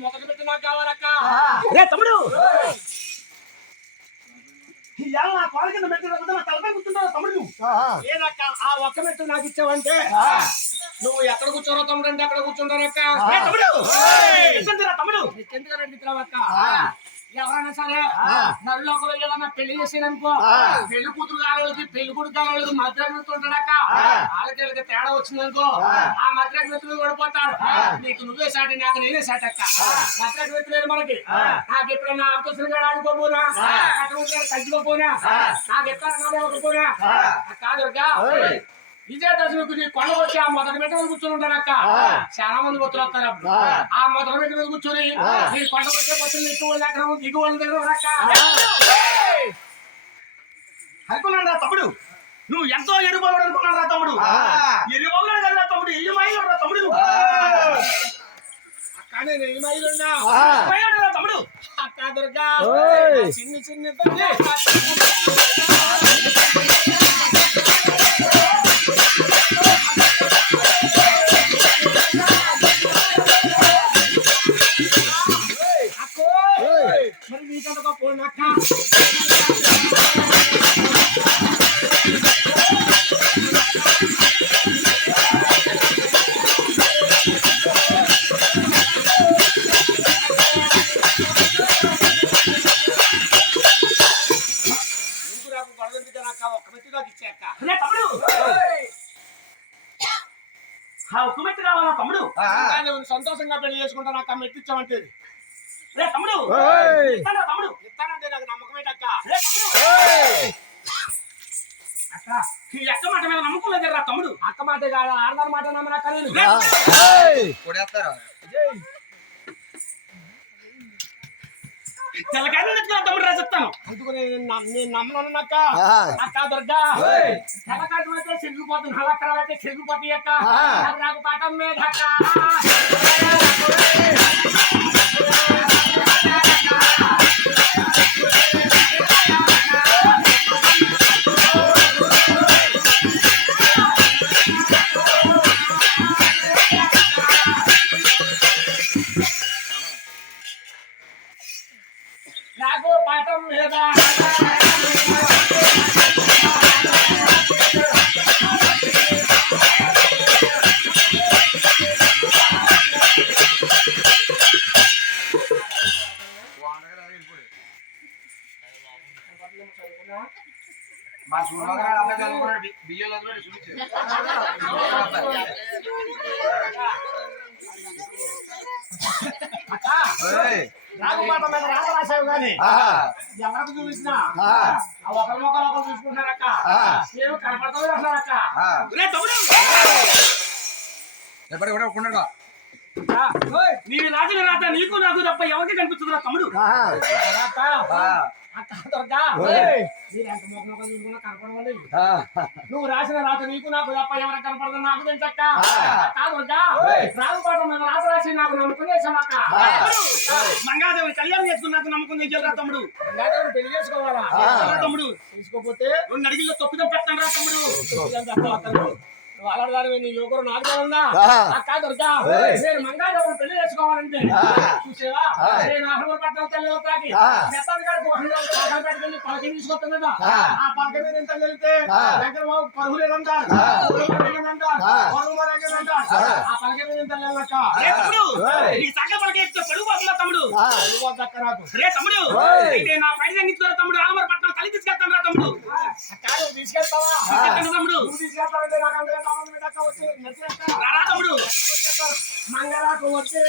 మొదటి మెట్టు నాకు కావాలక్క ఆహా! రే తమ్ముడు. ఇవాళ నా కాలు కింద మెట్టు తగ్గుతా నా తలపై కూర్చుంటావు తమ్ముడు? నువ్వు. ఆహా! ఏదక్క ఆ ఒక్క మెట్టు నాకు ఇచ్చావంటే? నువ్వు ఎక్కడ కూర్చోరో తమ్ముడు. అంటే అక్కడ కూర్చుంటారక్క తమ్ముడు? తమ్ముడు రండిరావక్క ఆ. ఎవరైనా సరే ఆ. నరులోకలు ఏదన్నా పెళ్ళి చేసేదనుకో. పెళ్ళి కూతురు కావాలకి పెళ్ళి కొడుకు కావాలకి ఉంటాడక్క ఆ. వాళ్ళకి వీళ్ళకి తేడా వచ్చిందనుకో ఆ. వ్యక్తులు పడిపోతారు ఆ. నీకు నువ్వే సాటి నాకు నేనే సాటి అక్క మధ్య వ్యక్తులు మనకి. నాకు ఎప్పుడన్నా అవకాశంగా ఆడుకోపోనా ఆ. అక్కడ తగ్గిపోనా. నాకు ఎక్కడ పోనా విజయదశమికి నీ కొండ వచ్చి ఆ మొదటి మెట్ట మీద కూర్చొని ఉంటారక్క. చాలా మంది భక్తులు వస్తారు. ఆ. మొదటి మెట్ట మీద కూర్చొని. నీ కొండ వచ్చే భక్తులు ఎక్కువ ఎక్కడ దిగు వాళ్ళ దగ్గర. అనుకున్నాను రా తమ్ముడు నువ్వు ఎంతో ఎరుబోలు అనుకున్నాను రా తమ్ముడు. ఎరుబోలు కదా తమ్ముడు ఎయ్యి మైలు రా తమ్ముడు నువ్వు. ఆ. అక్క నేను ఎయ్యి మైలు ఉన్నా ఆ. మైలు రా తమ్ముడు అక్క దుర్గా. చిన్ని చిన్ని మెట్టు కావాలా తమ్ముడు? ఆ. ఇంకా నేను సంతోషంగా పెళ్ళి చేసుకుంటాను అక్క మెట్టు ఇచ్చామంటే రే తమ్ముడు! తమ్ముడు? ఇస్తానంటే నాకు రే తమ్ముడు! ఓయ్! అక్క ఈ అక్క మాట మీద నమ్మకం లేదురా తమ్ముడు. అక్క మాట కాదు? ఆడదాని మాట నమ్మనక్క నేను. రే తెల్లకాయలు నెట్టుకున్నా తమ్ముడు రా చెప్తాను అందుకు నేను నమ్- నేను నమ్మనక్క ఆ. అక్క దుర్గా. ఓయ్. తెల్లకాయలు అయితే చెరిగిపోతుంది నల్లక్కర అయితే చెరిగిపోతాయి అక్క. నాకు పాఠం మీద అక్క. మా సూర్యగారు అబ్బాయి చదువుకున్నాడు బియ్య చదువుకున్నాడు చూపించు. అక్క ఓయ్. నాకు పాఠం మీద రాత రాసావు కానీ! ఎవరికి చూపించినా ఒకరి మొక్కలు ఒకరు. నేను ఎప్పటికి కూడా ఒప్పుకున్నాడు. నీ రాజుల రాత నీకు నాకు తప్ప ఎవరికి కనిపిస్తుందిరా తమ్ముడు ఆహా! అక్క, ఆ. అక్క దొరకా చూసుకున్నా కనపడవండి. నువ్వు రాసిన రాత నీకు నాకు తప్ప ఎవరికి కనపడదు నాకు తెలుసక్క ఆ. కాదుగా ఓయ్. రాజుపాట మీద రాత రాసి నాకు నమ్మకం చేసామక్క ఆ. మంగాదేవిని కళ్యాణం చేసుకుని నాకు నమ్మకం చేయాలి తమ్ముడు. మంగాదేవిని పెళ్ళి చేసుకోవాలా? తమ్ముడు. తీసుకోపోతే రెండు అడిగిల్లో తొప్పిదం పెట్టాను రా తమ్ముడు. అలాంటి నీ యువకుడు నాకు ఆ. అక్క దొరకా. నేను మంగాదేవిని పెళ్ళి చేసుకోవాలంటే. చూసేవా. నేను అహ్మదపట్నం తల్లి అవుతాకి ఆ. మెత్తని గారికి ఒక రోజు పాకం పెట్టుకెళ్ళి పలకం తీసుకొస్తాను కదా. ఆ. పలకం మీద ఎంత వెళ్తే. దగ్గర బాబు పరుగు లేదంటారు. ఆ. పలకం మీద ఎంత తమ్ముడు. అయితే నా పైన ఆలమరపట్నం తీసుకెళ్తాను రా తమ్ముడు. అక్క నువ్వు తీసుకెళ్తావా? తీసుకెళ్తాను తమ్ముడు. నువ్వు తీసుకెళ్తావంటే నాకు అంతగా మంగళాకు వచ్చే.